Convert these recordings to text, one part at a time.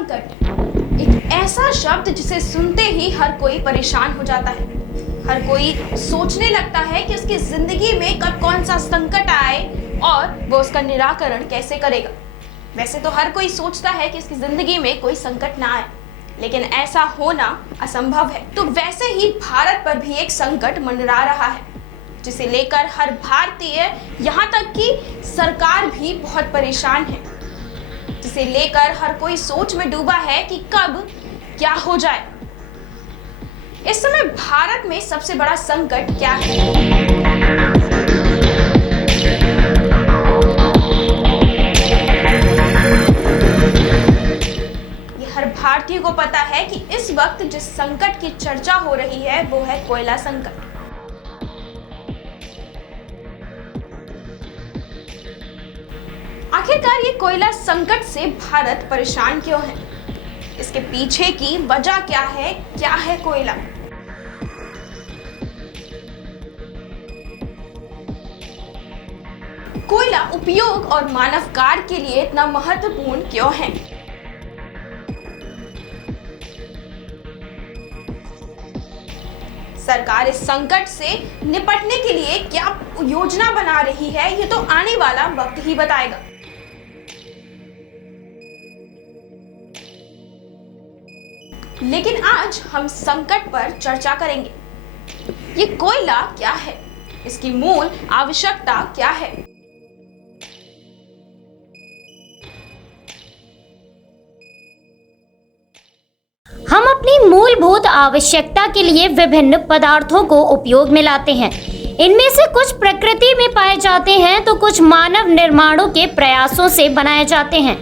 संकट एक ऐसा शब्द जिसे सुनते ही हर कोई परेशान हो जाता है। हर कोई सोचने लगता है कि उसकी जिंदगी में कब कौन सा संकट आए और वो उसका निराकरण कैसे करेगा। वैसे तो हर कोई सोचता है कि उसकी जिंदगी में कोई संकट ना आए, लेकिन ऐसा होना असंभव है। तो वैसे ही भारत पर भी एक संकट मंडरा रहा है, जिसे लेकर हर भारतीय, यहाँ तक कि सरकार भी बहुत परेशान है, जिसे लेकर हर कोई सोच में डूबा है कि कब क्या हो जाए। इस समय भारत में सबसे बड़ा संकट क्या है? ये हर भारतीय को पता है कि इस वक्त जिस संकट की चर्चा हो रही है वो है कोयला संकट। आखिरकार ये कोयला संकट से भारत परेशान क्यों है? इसके पीछे की वजह क्या है? क्या है कोयला? कोयला उपयोग और मानव कार्य के लिए इतना महत्वपूर्ण क्यों है? सरकार इस संकट से निपटने के लिए क्या योजना बना रही है, ये तो आने वाला वक्त ही बताएगा। लेकिन आज हम संकट पर चर्चा करेंगे। ये कोयला क्या है? इसकी मूल आवश्यकता क्या है? हम अपनी मूलभूत आवश्यकता के लिए विभिन्न पदार्थों को उपयोग में लाते हैं। इनमें से कुछ प्रकृति में पाए जाते हैं तो कुछ मानव निर्माणों के प्रयासों से बनाए जाते हैं।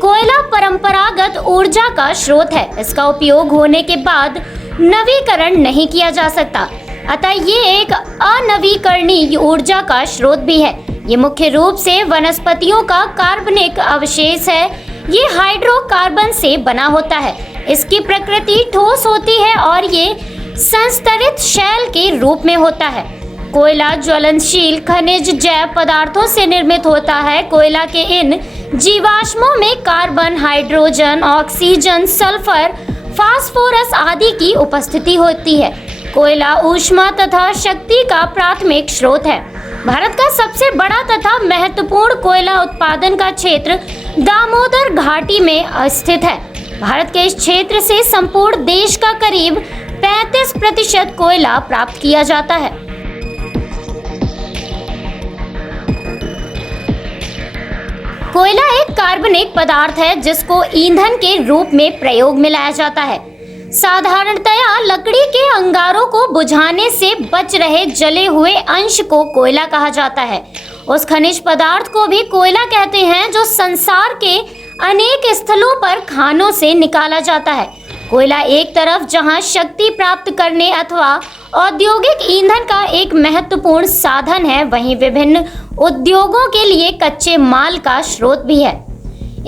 कोयला परंपरागत ऊर्जा का स्रोत है। इसका उपयोग होने के बाद नवीकरण नहीं किया जा सकता, अतः ये एक अनवीकरणीय ऊर्जा का स्रोत भी है। ये मुख्य रूप से वनस्पतियों का कार्बनिक अवशेष है। ये हाइड्रोकार्बन से बना होता है। इसकी प्रकृति ठोस होती है और ये संस्तरित शैल के रूप में होता है। कोयला ज्वलनशील खनिज जैव पदार्थों से निर्मित होता है। कोयला के इन जीवाश्मों में carbon, hydrogen, oxygen, sulphur, phosphorus आदि की उपस्थिति होती है। कोयला ऊष्मा तथा शक्ति का प्राथमिक स्रोत है। भारत का सबसे बड़ा तथा महत्वपूर्ण कोयला उत्पादन का क्षेत्र दामोदर घाटी में स्थित है। भारत के इस क्षेत्र से संपूर्ण देश का करीब 35% कोयला प्राप्त किया जाता है। कोयला एक कार्बनिक पदार्थ है जिसको ईंधन के रूप में प्रयोग में लाया जाता है। साधारणतया लकड़ी के अंगारों को बुझाने से बच रहे जले हुए अंश को कोयला कहा जाता है। उस खनिज पदार्थ को भी कोयला कहते हैं जो संसार के अनेक स्थलों पर खानों से निकाला जाता है। कोयला एक तरफ जहां शक्ति प्राप्त करने अथवा औद्योगिक ईंधन का एक महत्वपूर्ण साधन है, वहीं विभिन्न उद्योगों के लिए कच्चे माल का स्रोत भी है।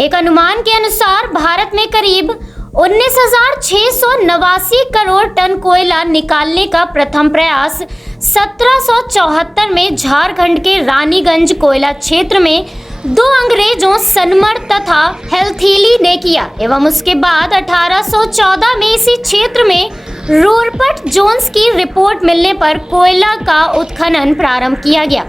एक अनुमान के अनुसार भारत में करीब 19,689 करोड़ टन कोयला निकालने का प्रथम प्रयास 1774 में झारखंड के रानीगंज कोयला क्षेत्र में 2 अंग्रेजों सनमर तथा हेल्थीली ने किया एवं उसके बाद 1814 में इसी क्षेत्र में रूरपट जोन्स की रिपोर्ट मिलने पर कोयला का उत्खनन प्रारंभ किया गया।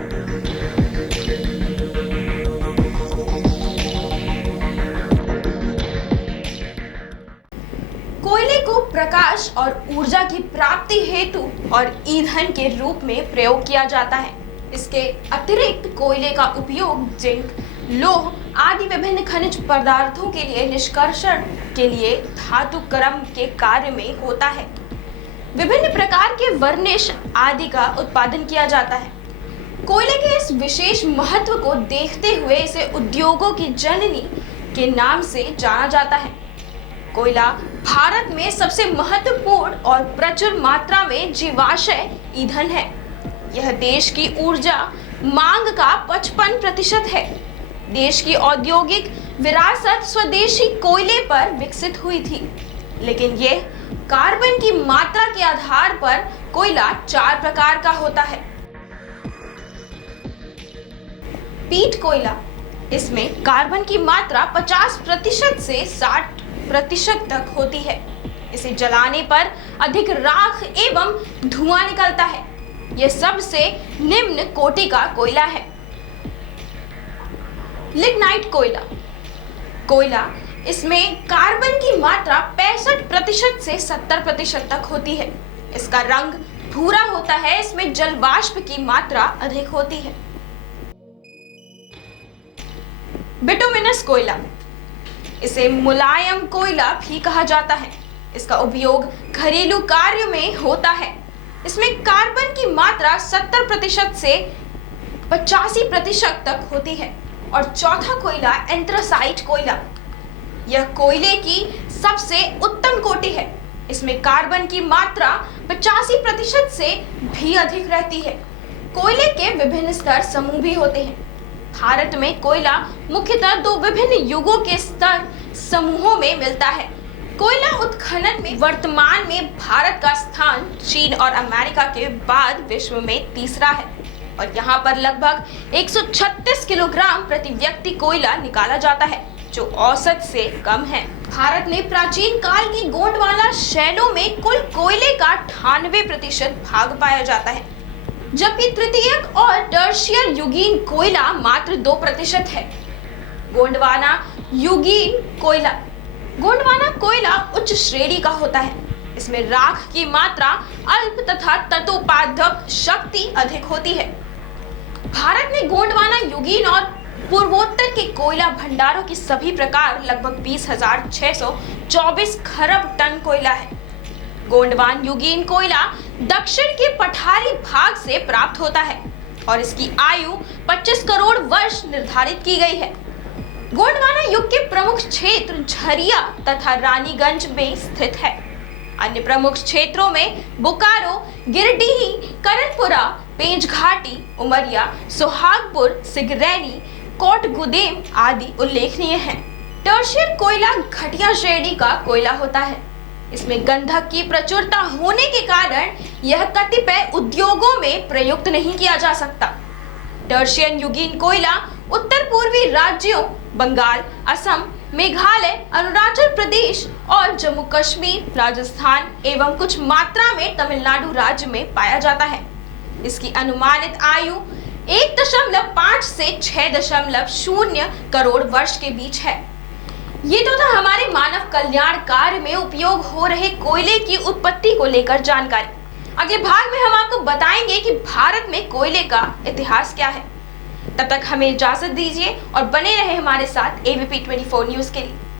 कोयले को प्रकाश और ऊर्जा की प्राप्ति हेतु और ईंधन के रूप में प्रयोग किया जाता है। इसके अतिरिक्त कोयले का उपयोग जिंक, लौह आदि विभिन्न खनिज पदार्थों के लिए निष्कर्षण के लिए धातु क्रम के कार्य में होता है। विभिन्न प्रकार के वर्निश आदि का उत्पादन किया जाता है। कोयले के इस विशेष महत्व को देखते हुए इसे उद्योगों की जननी के नाम से जाना जाता है। कोयला भारत में सबसे महत्वपूर्ण और प्रचुर मात्रा में जीवाश्म ईंधन है। यह देश की ऊर्जा मांग का 55% है। देश की औद्योगिक विरासत स्वदेशी कोयले पर विकसित हुई थी, लेकिन यह कार्बन की मात्रा के आधार पर कोयला 4 प्रकार का होता है। पीट कोयला, इसमें कार्बन की मात्रा 50% से 60 प्रतिशत तक होती है। इसे जलाने पर अधिक राख एवं धुआं निकलता है। यह सबसे निम्न कोटि का कोयला है। लिग्नाइट कोयला, इसमें कार्बन की मात्रा 65% से 70% तक होती है। इसका रंग भूरा होता है। इसमें जल वाष्प की मात्रा अधिक होती है। बिटुमिनस कोयला, इसे मुलायम कोयला भी कहा जाता है। इसका उपयोग घरेलू कार्य में होता है। इसमें कार्बन की मात्रा 70% से 85% तक होती है। और चौथा कोयला एंथ्रासाइट कोयला, यह कोयले की सबसे उत्तम कोटि है। इसमें कार्बन की मात्रा 85% से भी अधिक रहती है। कोयले के विभिन्न स्तर समूह भी होते हैं। भारत में कोयला मुख्यतः 2 विभिन्न युगों के स्तर समूहों में मिलता है। कोयला उत्खनन में वर्तमान में भारत का स्थान चीन और अमेरिका के बाद विश्व में तीसरा है और यहाँ पर लगभग 136 किलोग्राम प्रति व्यक्ति कोयला निकाला जाता है, जो औसत से कम है। भारत में प्राचीन काल की गोंडवाना शैलों में कुल कोयले का 98% भाग पाया जाता है, जबकि तृतीयक और टर्शियर युगीन कोयला मात्र 2% है। गोंडवाना कोयला उच्च श्रेणी का होता है। इसमें राख की मात्रा अल्प तथा ततोपादक शक्ति अधिक होती है। भारत में गोंडवाना युगीन और पूर्वोत्तर के कोयला भंडारों की सभी प्रकार लगभग 20,624 खरब टन कोयला है। गोंडवान युगीन कोयला दक्षिण के पठारी भाग से प्राप्त होता है और इसकी आयु 25 करोड़ वर्ष निर्धारित की गई है। गोंडवाना युग के प्रमुख क्षेत्र झरिया तथा रानीगंज में स्थित है। अन्य प्रमुख क्षेत्रों में बोकारो, गिरडीह, करणपुरा, पेंच घाटी, उमरिया, सोहागपुर, सिगरैनी, कोटगुदेम आदि उल्लेखनीय हैं। टर्शियर कोयला घटिया श्रेणी का कोयला होता है। इसमें गंधक की प्रचुरता होने के कारण यह कतिपय उद्योगों में प्रयुक्त नहीं किया जा सकता। टर्शियन युगीन कोयला उत्तर पूर्वी राज्यों बंगाल, असम, मेघालय, अरुणाचल प्रदेश और जम्मू कश्मीर, राजस्थान एवं कुछ मात्रा में तमिलनाडु राज्य में पाया जाता है। इसकी अनुमानित आयु 1.5 से 6.0 करोड़ वर्ष के बीच है। ये तो था हमारे मानव कल्याण कार्य में उपयोग हो रहे कोयले की उत्पत्ति को लेकर जानकारी। अगले भाग में हम आपको बताएंगे कि भारत में कोयले का इतिहास क्या है। तब तक हमें इजाजत दीजिए और बने रहे हमारे साथ ABP 24 न्यूज के लिए।